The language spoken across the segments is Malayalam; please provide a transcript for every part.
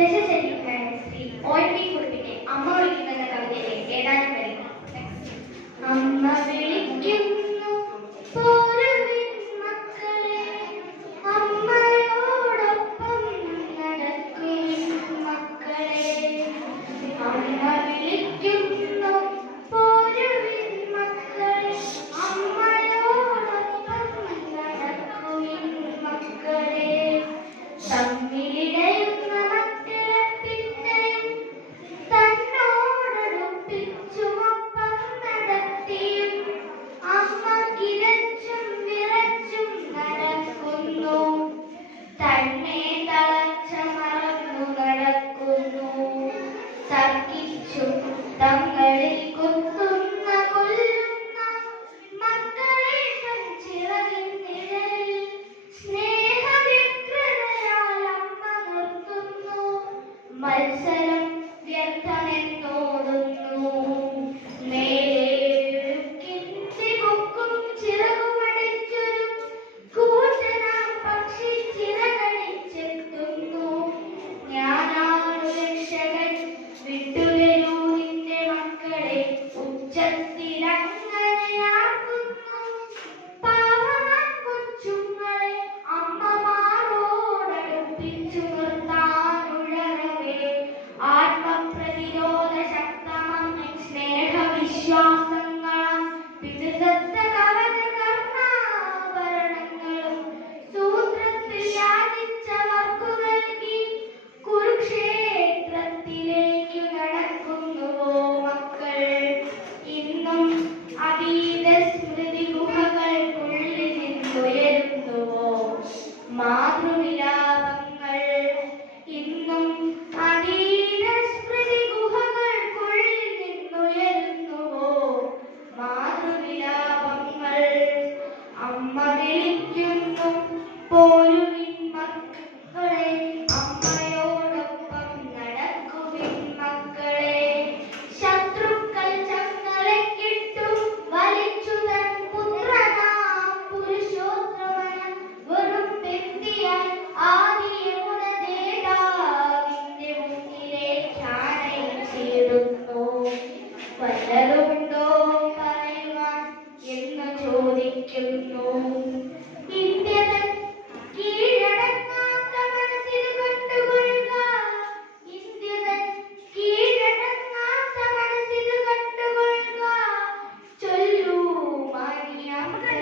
യശസ്വരിക്കാരൻ ശ്രീ ONV കുറുപ്പിന്റെ അമ്മ വിളിക്കുന്ന കവിതയിലെ ഏതാനും വരികൾ. അമ്മ വിളിക്കുന്നു പോരുവിൻ മക്കളെ, അമ്മയോടൊപ്പം നടക്കുവിൻ മക്കളെ. അമ്മ വിളിക്കുന്നു പോരുവിൻ മക്കളെ, അമ്മയോടൊപ്പം നടക്കുവിൻ മക്കളെ. തമ്മിലിടയുന്ന മക്കളെ പിന്നെയും തന്നോടൊപ്പിച്ചുമൊപ്പം നടത്തിയും അമ്മ കിതച്ചും വിറച്ചും നടക്കുന്നു. തന്നെ തളച്ച മറന്നു നടക്കുന്നു. തർക്കിച്ചും തങ്ങളിൽ കുത്തുന്ന കൊല്ലുന്ന മക്കളെ തൻ ചിറകിൻ നിഴലിൽ സ്നേഹവ്യഗ്രതയാൽ അമ്മ നിർത്തുന്നു. മത്സരം വ്യർത്ഥമെന്നോടുന്നു. മേലെഴുക്കിന്റെ കൊക്കും ചിറകുമടിച്ചൊരു കൂറ്റനാം പക്ഷി ചിറകടിച്ചെത്തുന്നു. ഞാനാണു രക്ഷകൻ, വിട്ടുവരൂ നിന്റെ മക്കളെ, ഉച്ചത്തിലങ്ങനെയാക്കുന്നു. പാവമാം കൊച്ചുങ്ങളെ അമ്മ മാറോടടുപ്പിച്ചു നിർത്താനുഴറവേ, ആത്മപ്രതിരോധ ശക്തമാം സ്നേഹവിശ്വാസങ്ങളാം പിതൃദത്ത കവച കർണാഭരണങ്ങളും സൂത്രത്തിൽ യാചിച്ചവർക്കു നൽകി കുരുക്ഷേത്രത്തിലേക്കു നടക്കുന്നുവോ മക്കൾ. ഇന്നും അതീത സ്മൃതി ഗുഹകൾക്കുള്ളിൽ നിന്നുയരുന്നുവോ മാതൃവിലാപങ്ങൾ. ഇന്നും അതീത സ്മൃതി ഗുഹകൾക്കുള്ളിൽ നിന്നുയരുന്നുവോ മാതൃവിലാപങ്ങൾ. അമ്മ വിളിക്കുന്നു പോരുവിൻ മക്കളെ, അമ്മയോടൊപ്പം നടക്കുവിൻ മക്കളെ. ശത്രുക്കൾ ചങ്ങലക്കിട്ടു വലിച്ചു തൻ പുത്രനാം പുരുഷോത്തമന വെറും വ്യക്തിയായി ആദിയമുന ജേതാവിന്റെ മുന്നിലേക്കാനയിച്ചിടുന്നു. വല്ലതുണ്ടോ പറയുവാൻ എന്ന് ചോദിക്കുന്നു. ഇന്ത്യതൻ കീഴടങ്ങാത്ത മനസ്സിൽ കണ്ടുകൊള്ളുക, ഇന്ത്യതൻ കീഴടങ്ങാത്ത മനസ്സിൽ കണ്ടുകൊള്ളുക. ചൊല്ലൂ മാന്യ മകൻ,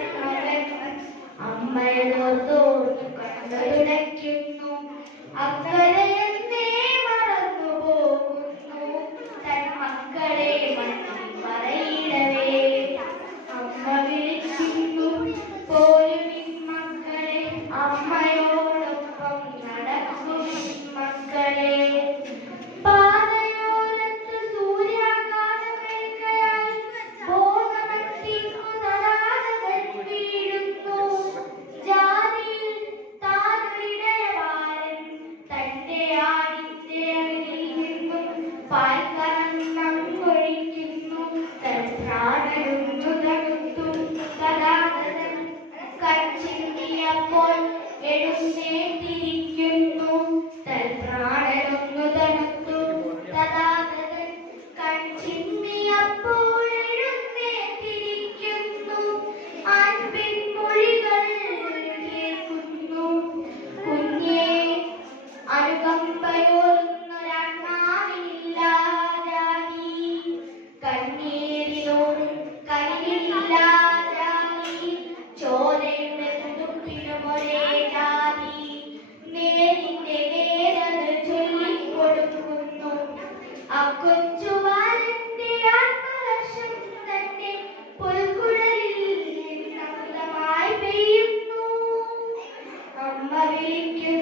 അമ്മയോർത്തോർന്നു കണ്ണുടയ്ക്കുന്നു. അക്കരയെന്നേ മറന്നു പോകുന്നു തൻ മക്കളെ മണ്ണിൽ മറയിടവേ. അമ്മ വിളിക്കുന്നു പോരുവിൻ മക്കളെ, അമ്മയോടൊപ്പം നടക്കുവിൻ മക്കളെ. പാതയോരത്ത് സൂര്യാഘാതമേൽക്കയായി ബോധമറ്റിങ്ങു തടാകത്തിൽ വീഴുന്നു. ജാതിയിൽ താനൊരിടയബാലൻ തന്റെ ആടിന്റെ അരികിൽ നിന്നും പാൽ കറന്നൊഴിക്കുന്നു. തൻ പ്രാണനൊന്നു തണുത്തു. തടാകതൻ കൺചിമ്മിയപ്പോൾ എഴുന്നേറ്റിരിക്കുന്നു. തൻ പ്രാണനൊന്നു തണുത്തു. തടാകതൻ കൺചിമ്മിയപ്പോൾ എഴുന്നേറ്റിരിക്കുന്നു. അൻപിൻ മൊഴികൾ കേൾക്കുന്നു. കുഞ്ഞേ, അനുകമ്പയോർന്നൊരണ്ണാവില്ല ജാതി, കണ്ണീരിനോടും കനിവില്ല ജാതി, ചോരയുടെ തുടുപ്പിനുമൊരേ ജാതി. നേരിന്റെ നേരത് ചൊല്ലിക്കൊടുക്കുന്നു. ആ കൊച്ചുവാലന്റെ ആത്മഹർഷം തന്നെ പുൽക്കുഴലിൽ നിന്നമൃതമായി പെയ്യുന്നു. അമ്മ വിളിക്കുന്നു